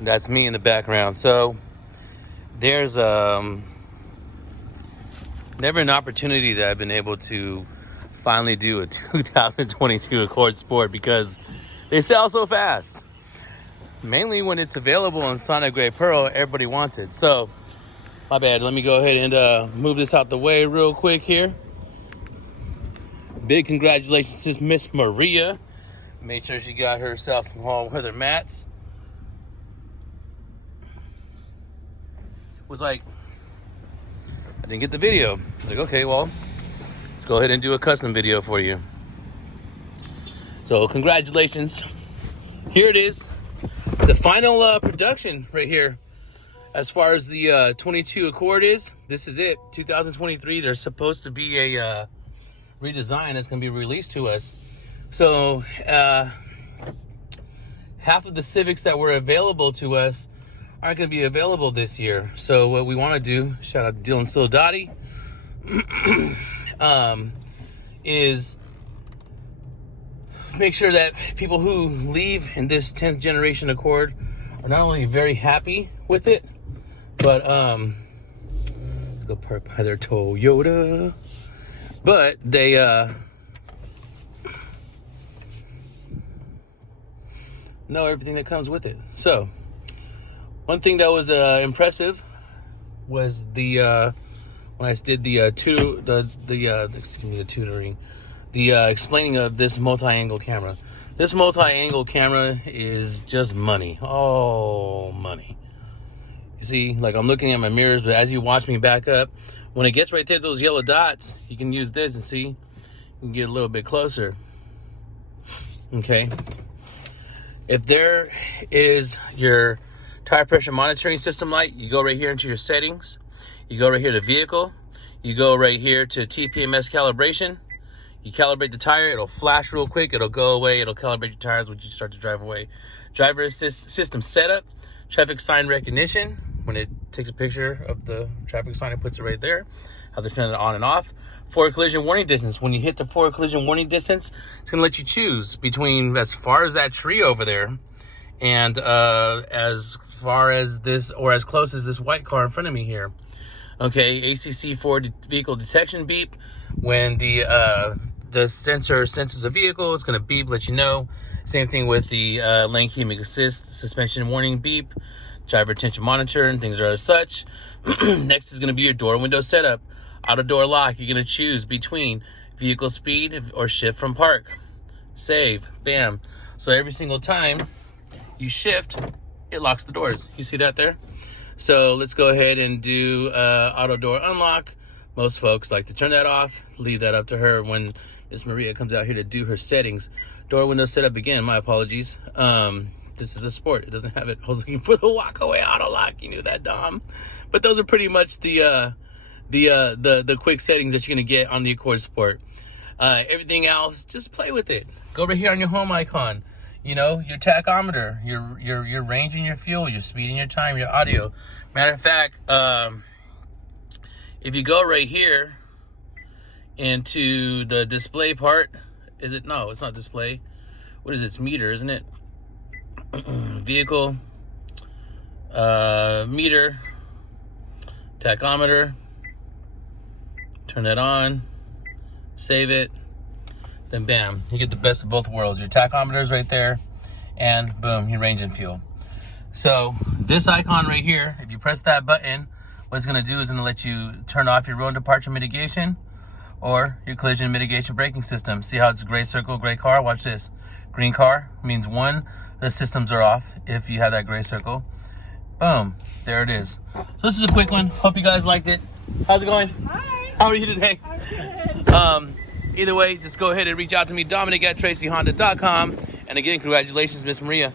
That's me in the background. So there's never an opportunity that I've been able to finally do a 2022 Accord Sport because they sell so fast. Mainly when it's available on SONiC Gray Pearl, everybody wants it. So, my bad. Let me go ahead and move this out the way real quick here. Big congratulations to Miss Maria. Made sure she got herself some home weather mats. Was like, I didn't get the video. I was like, okay, well, let's go ahead and do a custom video for you. So, congratulations. Here it is. The final production right here. As far as the 22 Accord is, this is it. 2023, there's supposed to be a redesign that's going to be released to us. So, half of the Civics that were available to us aren't going to be available this year. So what we want to do, shout out to Dylan Sildati, is make sure that people who leave in this 10th generation Accord are not only very happy with it, but let's go park by their Toyota, but they know everything that comes with it. So one thing that was impressive was the when I did the tutoring, the explaining of this multi-angle camera. This multi-angle camera is just money. Oh, money. You see, like I'm looking at my mirrors, but as you watch me back up, when it gets right there, those yellow dots, you can use this and see, you can get a little bit closer. Okay. If there is your tire pressure monitoring system light, you go right here into your settings. You go right here to vehicle. You go right here to TPMS calibration. You calibrate the tire. It'll flash real quick. It'll go away. It'll calibrate your tires when you start to drive away. Driver assist system setup. Traffic sign recognition. When it takes a picture of the traffic sign, it puts it right there. How to turn it on and off. Forward collision warning distance. When you hit the forward collision warning distance, it's going to let you choose between as far as that tree over there and as far as this, or as close as this white car in front of me here. Okay, ACC forward vehicle detection beep. When the sensor senses a vehicle, it's going to beep, let you know. Same thing with the lane keeping assist, suspension warning beep, driver attention monitor, and things are as such. Next is going to be your door window setup. Auto door lock, you're going to choose between vehicle speed or shift from park. Save, bam. So every single time you shift, it locks the doors. You see that there? So let's go ahead and do auto door unlock. Most folks like to turn that off, leave that up to her when Miss Maria comes out here to do her settings. Door window setup again, my apologies. This is a Sport, it doesn't have it. I was looking for the walk away auto lock, you knew that, Dom. But those are pretty much the quick settings that you're gonna get on the Accord Sport. Everything else, just play with it. Go right here on your home icon. You know, your tachometer, your range and your fuel, your speed and your time, your audio. Matter of fact, if you go right here into the display part, no, it's not display. What is it? It's meter, isn't it? Vehicle, meter, tachometer. Turn that on, save it. Then bam, you get the best of both worlds. Your tachometer is right there, and boom, your range and fuel. So this icon right here, if you press that button, what it's gonna do is gonna let you turn off your road departure mitigation or your collision mitigation braking system. See how it's a gray circle, gray car? Watch this. Green car means one of the systems are off if you have that gray circle. Boom, there it is. So this is a quick one. Hope you guys liked it. How's it going? Hi. How are you today? I'm good. Either way, just go ahead and reach out to me, DOMiNiC at TracyHonda.com. And again, congratulations, Miss Maria.